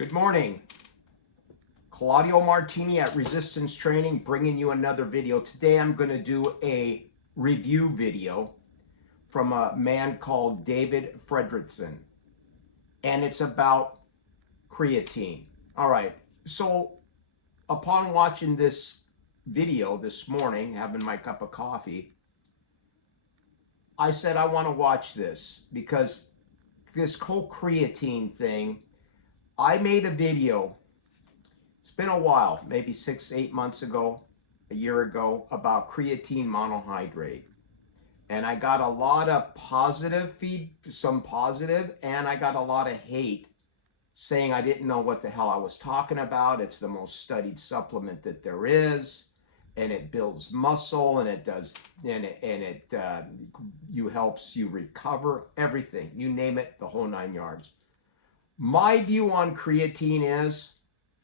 Good morning. Claudio Martini at Resistance Training, bringing you another video. Today I'm going to do a review video from a man called David Fredrickson, and it's about creatine. All right, so upon watching this video this morning, having my cup of coffee, I said I want to watch this because this whole creatine thing, I made a video, it's been a while, maybe 6-8 months ago, a year ago, about creatine monohydrate. And I got a lot of positive some positive, and I got a lot of hate saying I didn't know what the hell I was talking about. It's the most studied supplement that there is, and it builds muscle, and it does, helps you recover everything. You name it, the whole 9 yards. My view on creatine is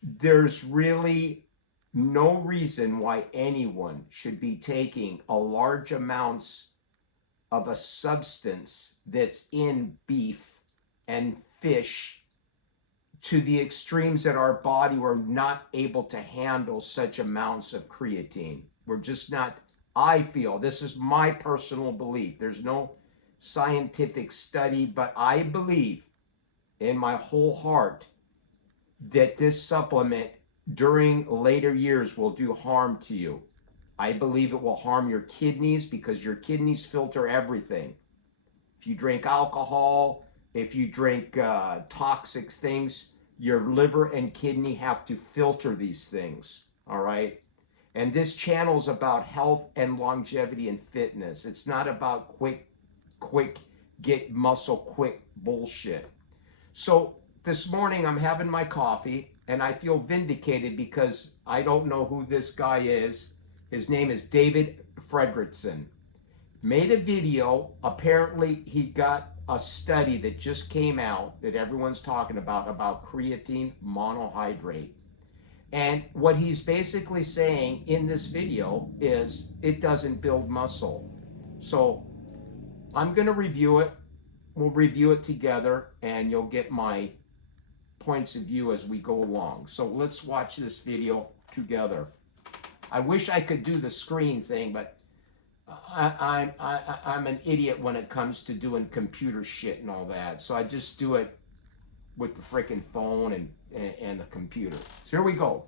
there's really no reason why anyone should be taking a large amounts of a substance that's in beef and fish to the extremes that our body were not able to handle such amounts of creatine. We're just not, I feel, this is my personal belief. There's no scientific study, but I believe in my whole heart that this supplement during later years will do harm to you. I believe it will harm your kidneys because your kidneys filter everything. If you drink alcohol, if you drink toxic things, your liver and kidney have to filter these things, all right? And this channel is about health and longevity and fitness. It's not about quick get muscle quick bullshit. So this morning I'm having my coffee and I feel vindicated because I don't know who this guy is. His name is David Fredrickson. Made a video. Apparently he got a study that just came out that everyone's talking about creatine monohydrate. And what he's basically saying in this video is it doesn't build muscle. So I'm going to review it. We'll review it together and you'll get my points of view as we go along. So let's watch this video together. I wish I could do the screen thing, but I'm an idiot when it comes to doing computer shit and all that. So I just do it with the freaking phone and the computer. So here we go.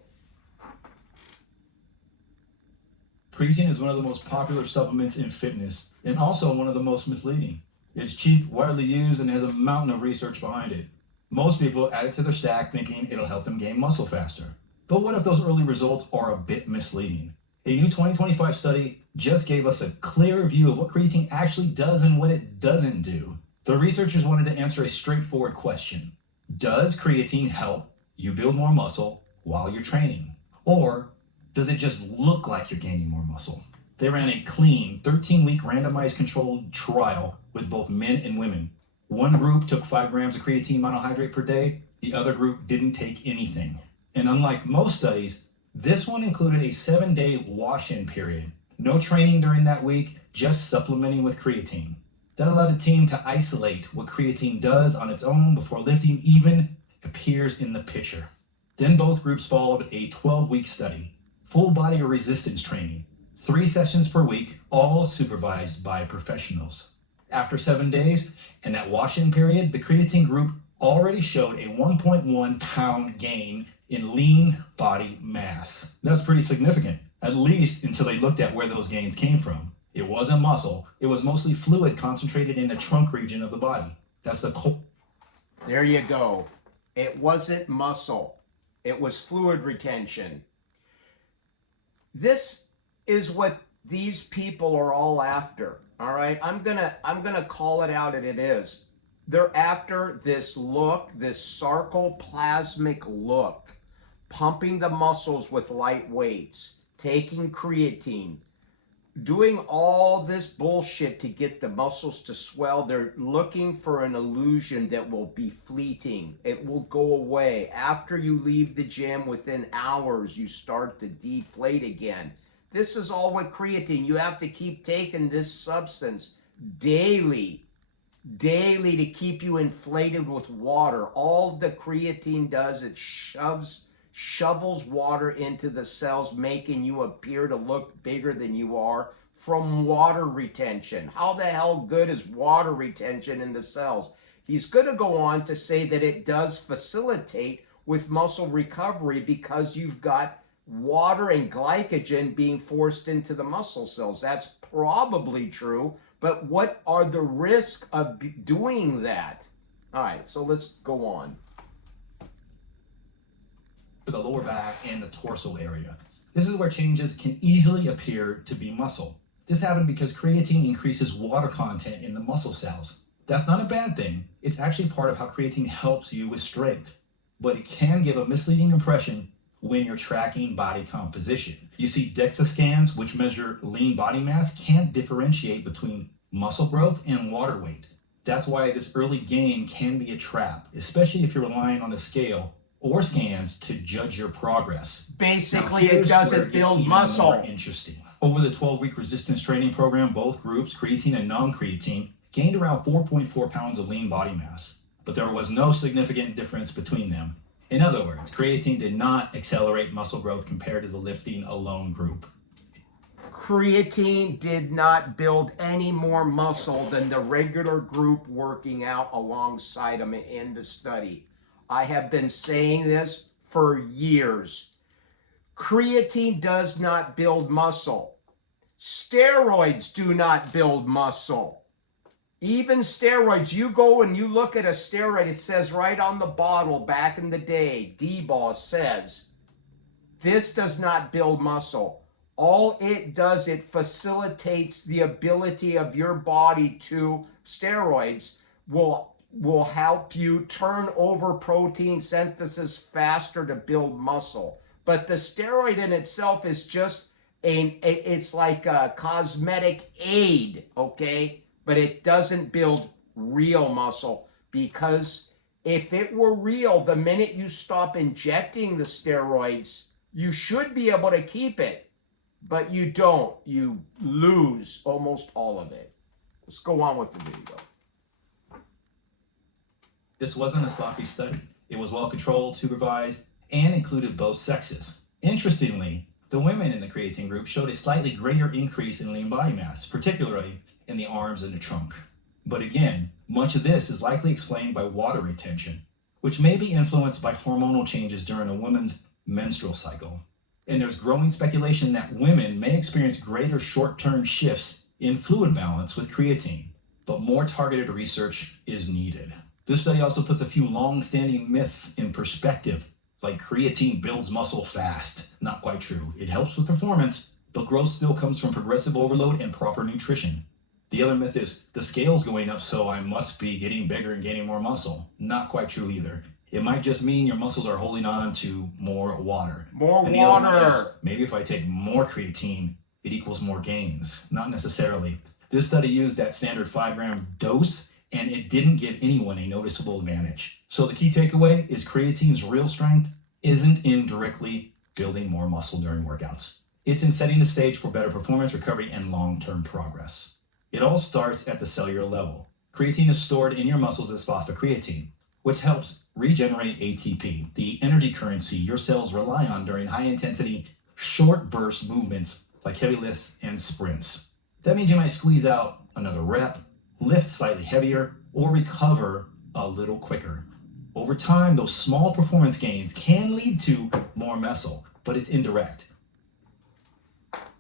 Creatine is one of the most popular supplements in fitness and also one of the most misleading. It's cheap, widely used, and has a mountain of research behind it. Most people add it to their stack thinking it'll help them gain muscle faster. But what if those early results are a bit misleading? A new 2025 study just gave us a clear view of what creatine actually does and what it doesn't do. The researchers wanted to answer a straightforward question. Does creatine help you build more muscle while you're training? Or does it just look like you're gaining more muscle? They ran a clean 13-week randomized controlled trial with both men and women. One group took 5 grams of creatine monohydrate per day. The other group didn't take anything. And unlike most studies, this one included a 7-day wash-in period. No training during that week, just supplementing with creatine. That allowed the team to isolate what creatine does on its own before lifting even appears in the picture. Then both groups followed a 12-week study, full body or resistance training, 3 sessions per week, all supervised by professionals. After 7 days and that wash-in period, the creatine group already showed a 1.1 pound gain in lean body mass. That's pretty significant, at least until they looked at where those gains came from. It wasn't muscle, it was mostly fluid concentrated in the trunk region of the body. That's the There you go. It wasn't muscle. It was fluid retention. This is what these people are all after. All right, I'm gonna call it out, and it is. They're after this look, this sarcoplasmic look, pumping the muscles with light weights, taking creatine, doing all this bullshit to get the muscles to swell. They're looking for an illusion that will be fleeting. It will go away. After you leave the gym, within hours, you start to deflate again. This is all with creatine. You have to keep taking this substance daily daily to keep you inflated with water. All the creatine does, it shovels water into the cells, making you appear to look bigger than you are from water retention. How the hell good is water retention in the cells? He's going to go on to say that it does facilitate with muscle recovery because you've got water and glycogen being forced into the muscle cells. That's probably true, but what are the risks of doing that? All right, so let's go on. The lower back and the torso area. This is where changes can easily appear to be muscle. This happened because creatine increases water content in the muscle cells. That's not a bad thing. It's actually part of how creatine helps you with strength, but it can give a misleading impression when you're tracking body composition. You see, DEXA scans, which measure lean body mass, can't differentiate between muscle growth and water weight. That's why this early gain can be a trap, especially if you're relying on the scale or scans to judge your progress. Basically, it doesn't build muscle. More interesting. Over the 12-week resistance training program, both groups, creatine and non-creatine, gained around 4.4 pounds of lean body mass, but there was no significant difference between them. In other words, creatine did not accelerate muscle growth compared to the lifting alone group. Creatine did not build any more muscle than the regular group working out alongside them in the study. I have been saying this for years. Creatine does not build muscle. Steroids do not build muscle. Even steroids, you go and you look at a steroid, it says right on the bottle back in the day, D-ball says, this does not build muscle. All it does, it facilitates the ability of your body to, steroids will help you turn over protein synthesis faster to build muscle. But the steroid in itself is just it's like a cosmetic aid, okay? But it doesn't build real muscle, because if it were real, the minute you stop injecting the steroids, you should be able to keep it, but you don't. You lose almost all of it. Let's go on with the video. This wasn't a sloppy study. It was well controlled, supervised, and included both sexes. Interestingly, the women in the creatine group showed a slightly greater increase in lean body mass, particularly in the arms and the trunk. But again, much of this is likely explained by water retention, which may be influenced by hormonal changes during a woman's menstrual cycle. And there's growing speculation that women may experience greater short-term shifts in fluid balance with creatine, but more targeted research is needed. This study also puts a few long-standing myths in perspective, like creatine builds muscle fast. Not quite true. It helps with performance, but growth still comes from progressive overload and proper nutrition. The other myth is the scale's going up, so I must be getting bigger and gaining more muscle. Not quite true either. It might just mean your muscles are holding on to more water. More water. Maybe if I take more creatine, it equals more gains. Not necessarily. This study used that standard 5-gram dose, and it didn't give anyone a noticeable advantage. So the key takeaway is creatine's real strength isn't in directly building more muscle during workouts. It's in setting the stage for better performance, recovery, and long-term progress. It all starts at the cellular level. Creatine is stored in your muscles as phosphocreatine, which helps regenerate ATP, the energy currency your cells rely on during high-intensity, short burst movements like heavy lifts and sprints. That means you might squeeze out another rep, lift slightly heavier, or recover a little quicker. Over time, those small performance gains can lead to more muscle, but it's indirect.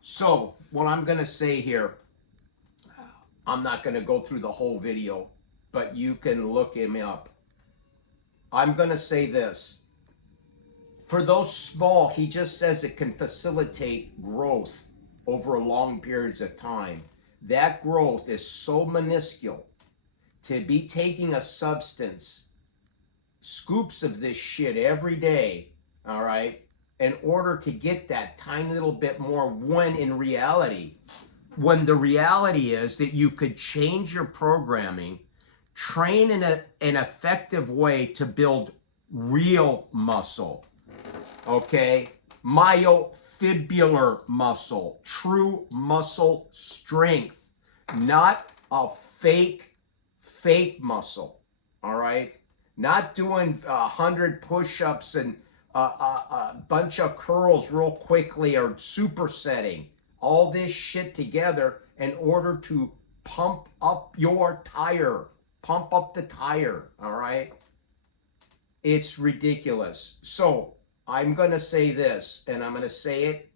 So, what I'm going to say here, I'm not going to go through the whole video, but you can look him up. I'm going to say this. For those small, he just says it can facilitate growth over long periods of time. That growth is so minuscule. To be taking a substance, scoops of this shit every day, all right, in order to get that tiny little bit more, when the reality is that you could change your programming, train in an effective way to build real muscle, okay? Myofibular muscle, true muscle strength, not a fake fake muscle, all right? Not doing 100 push-ups and a bunch of curls real quickly or supersetting all this shit together in order to pump up your tire, pump up the tire, all right? It's ridiculous. So I'm going to say this, and I'm going to say it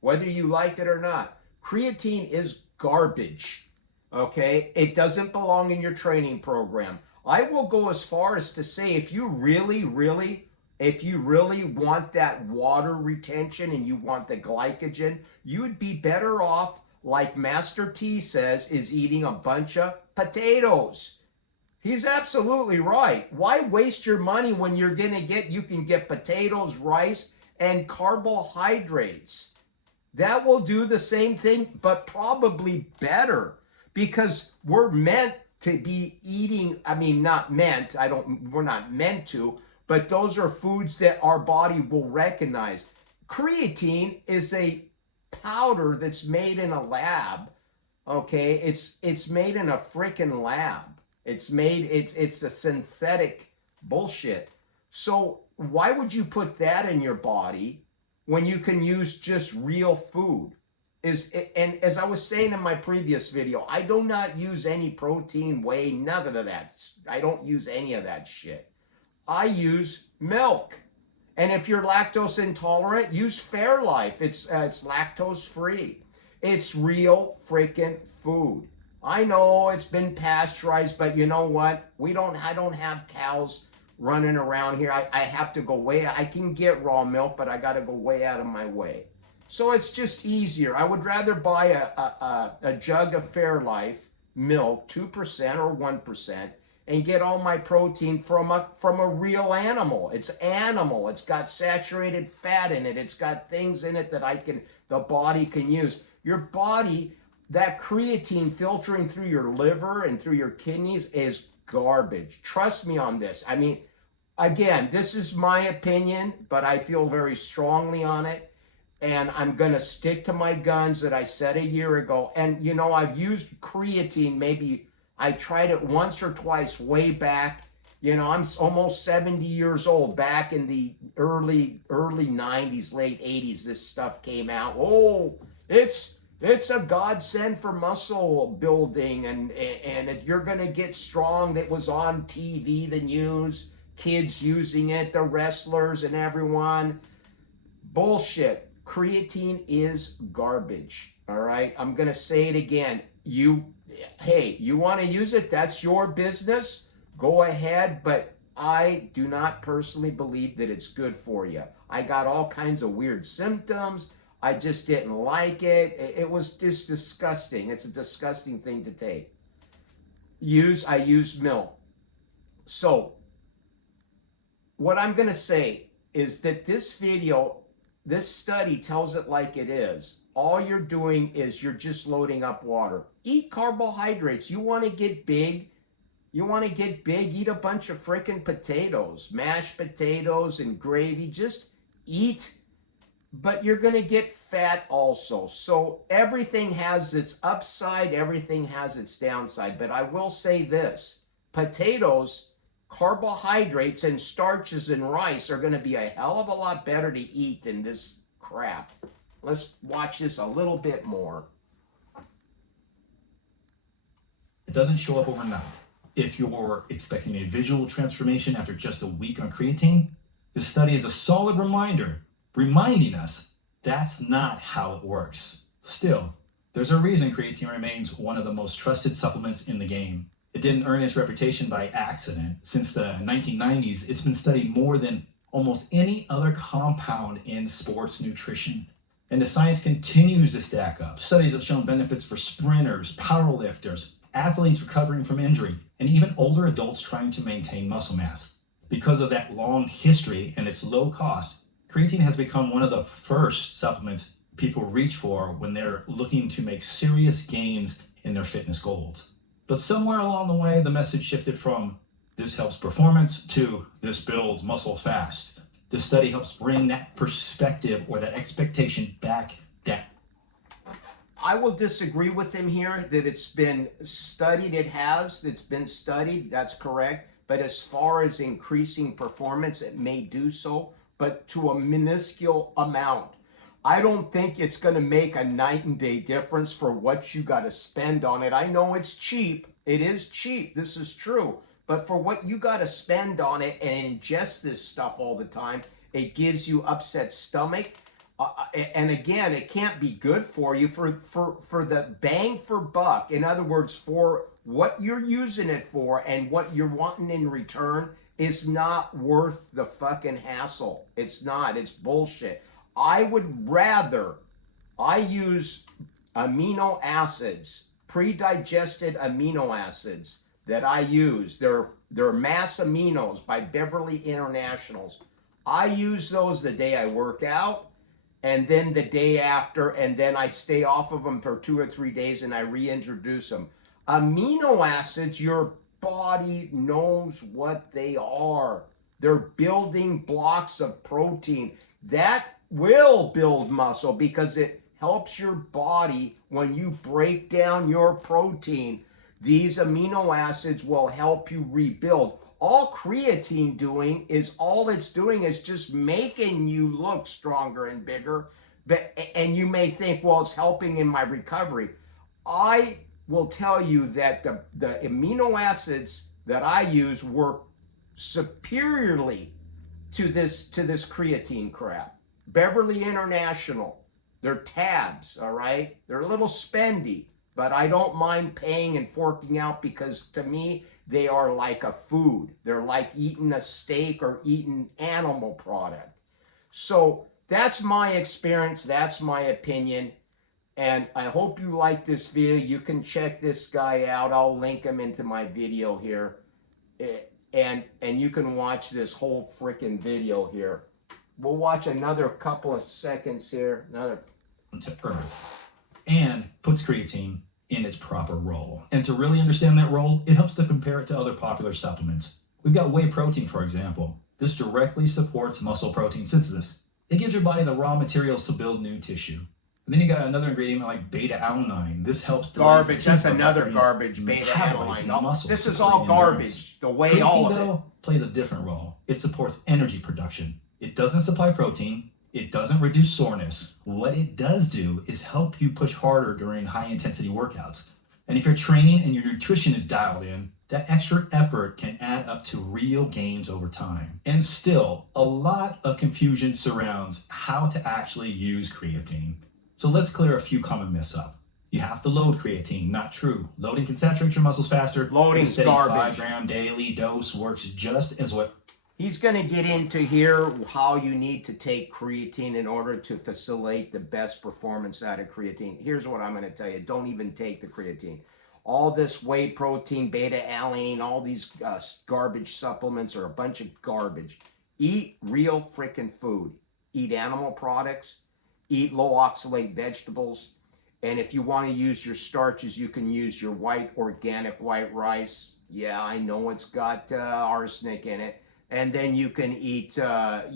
whether you like it or not. Creatine is garbage, okay? It doesn't belong in your training program. I will go as far as to say if you really want that water retention and you want the glycogen, you would be better off, like Master T says, is eating a bunch of potatoes. He's absolutely right. Why waste your money when you can get potatoes, rice, and carbohydrates? That will do the same thing, but probably better, because we're meant to be eating, we're not meant to, but those are foods that our body will recognize. Creatine is a powder that's made in a lab, okay? It's made in a freaking lab. It's a synthetic bullshit. So why would you put that in your body when you can use just real food? And as I was saying in my previous video, I do not use any protein, whey, none of that. I don't use any of that shit. I use milk. And if you're lactose intolerant, use Fairlife. It's lactose free. It's real freaking food. I know it's been pasteurized, but you know what? I don't have cows running around here. I have to go I can get raw milk, but I got to go way out of my way. So it's just easier. I would rather buy a jug of Fairlife milk, 2% or 1%, and get all my protein from a real animal. It's animal. It's got saturated fat in it. It's got things in it that the body can use. Your body, that creatine filtering through your liver and through your kidneys is garbage. Trust me on this. I mean, again, this is my opinion, but I feel very strongly on it. And I'm going to stick to my guns that I said a year ago. And, I've used creatine. Maybe I tried it once or twice way back. I'm almost 70 years old. Back in the early 90s, late 80s, this stuff came out. Oh, it's a godsend for muscle building. And if you're going to get strong, it was on TV, the news, kids using it, the wrestlers and everyone. Bullshit. Creatine is garbage, all right? I'm going to say it again. You want to use it? That's your business. Go ahead, but I do not personally believe that it's good for you. I got all kinds of weird symptoms. I just didn't like it. It was just disgusting. It's a disgusting thing to take. I use milk. So what I'm going to say is that this study tells it like it is. All you're doing is you're just loading up water. Eat carbohydrates. You want to get big? Eat a bunch of freaking potatoes, mashed potatoes and gravy. Just eat, but you're going to get fat also. So everything has its upside, everything has its downside. But I will say this, potatoes, carbohydrates and starches and rice are going to be a hell of a lot better to eat than this crap. Let's watch this a little bit more. It doesn't show up overnight. If you're expecting a visual transformation after just a week on creatine, this study is a solid reminder, reminding us that's not how it works. Still, there's a reason creatine remains one of the most trusted supplements in the game. It didn't earn its reputation by accident. Since the 1990s, it's been studied more than almost any other compound in sports nutrition. And the science continues to stack up. Studies have shown benefits for sprinters, powerlifters, athletes recovering from injury, and even older adults trying to maintain muscle mass. Because of that long history and its low cost, creatine has become one of the first supplements people reach for when they're looking to make serious gains in their fitness goals. But somewhere along the way, the message shifted from this helps performance to this builds muscle fast. This study helps bring that perspective or that expectation back down. I will disagree with him here that it's been studied. It's been studied. That's correct. But as far as increasing performance, it may do so, but to a minuscule amount. I don't think it's going to make a night and day difference for what you got to spend on it. I know it's cheap. It is cheap. This is true. But for what you got to spend on it and ingest this stuff all the time, it gives you upset stomach. And again, it can't be good for you for the bang for buck. In other words, for what you're using it for and what you're wanting in return is not worth the fucking hassle. It's not. It's bullshit. I would rather I use amino acids, pre-digested amino acids that I use. They're mass aminos by Beverly Internationals. I use those the day I work out and then the day after, and then I stay off of them for 2 or 3 days and I reintroduce them. Amino acids, your body knows what they are. They're building blocks of protein. That will build muscle because it helps your body when you break down your protein. These amino acids will help you rebuild. All creatine doing is just making you look stronger and bigger. And you may think, well, it's helping in my recovery. I will tell you that the amino acids that I use work superiorly to this creatine crap. Beverly International, they're tabs, all right? They're a little spendy, but I don't mind paying and forking out because to me, they are like a food. They're like eating a steak or eating animal product. So that's my experience. That's my opinion. And I hope you like this video. You can check this guy out. I'll link him into my video here. And you can watch this whole freaking video here. We'll watch another couple of seconds here. To Earth and puts creatine in its proper role. And to really understand that role, it helps to compare it to other popular supplements. We've got whey protein, for example. This directly supports muscle protein synthesis. It gives your body the raw materials to build new tissue. And then you got another ingredient like beta-alanine. This helps to garbage. That's another garbage. Beta-alanine. This is all garbage. The way all of it. Creatine, though, plays a different role. It supports energy production. It doesn't supply protein. It doesn't reduce soreness. What it does do is help you push harder during high-intensity workouts. And if you're training and your nutrition is dialed in, that extra effort can add up to real gains over time. And still, a lot of confusion surrounds how to actually use creatine. So let's clear a few common myths up. You have to load creatine. Not true. Loading can saturate your muscles faster. Loading's garbage. 5-gram daily dose works just as what. He's going to get into here how you need to take creatine in order to facilitate the best performance out of creatine. Here's what I'm going to tell you. Don't even take the creatine. All this whey protein, beta-alanine, all these garbage supplements are a bunch of garbage. Eat real freaking food. Eat animal products. Eat low oxalate vegetables. And if you want to use your starches, you can use your organic white rice. Yeah, I know it's got arsenic in it. And then you can eat if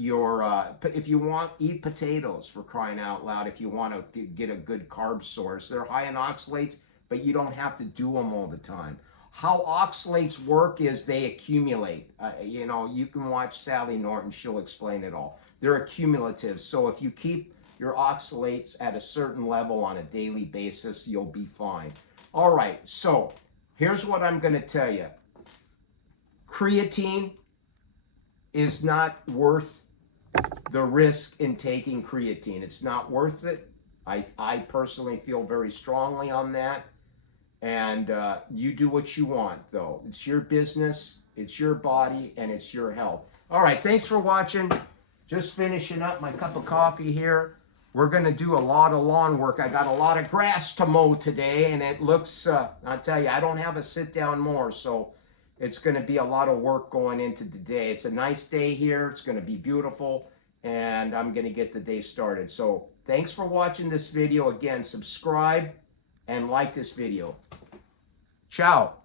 you want, eat potatoes, for crying out loud, if you want to get a good carb source. They're high in oxalates, but you don't have to do them all the time. How oxalates work is they accumulate. You can watch Sally Norton, she'll explain it all. They're accumulative, so if you keep your oxalates at a certain level on a daily basis, you'll be fine. All right, so here's what I'm going to tell you. Creatine is not worth the risk in taking creatine. It's not worth it. I personally feel very strongly on that. And you do what you want, though. It's your business, it's your body, and it's your health. All right, thanks for watching. Just finishing up my cup of coffee here. We're going to do a lot of lawn work. I got a lot of grass to mow today, and it looks, I'll tell you, I don't have a sit-down mower, so it's going to be a lot of work going into today. It's a nice day here. It's going to be beautiful, and I'm going to get the day started. So thanks for watching this video. Again, subscribe and like this video. Ciao.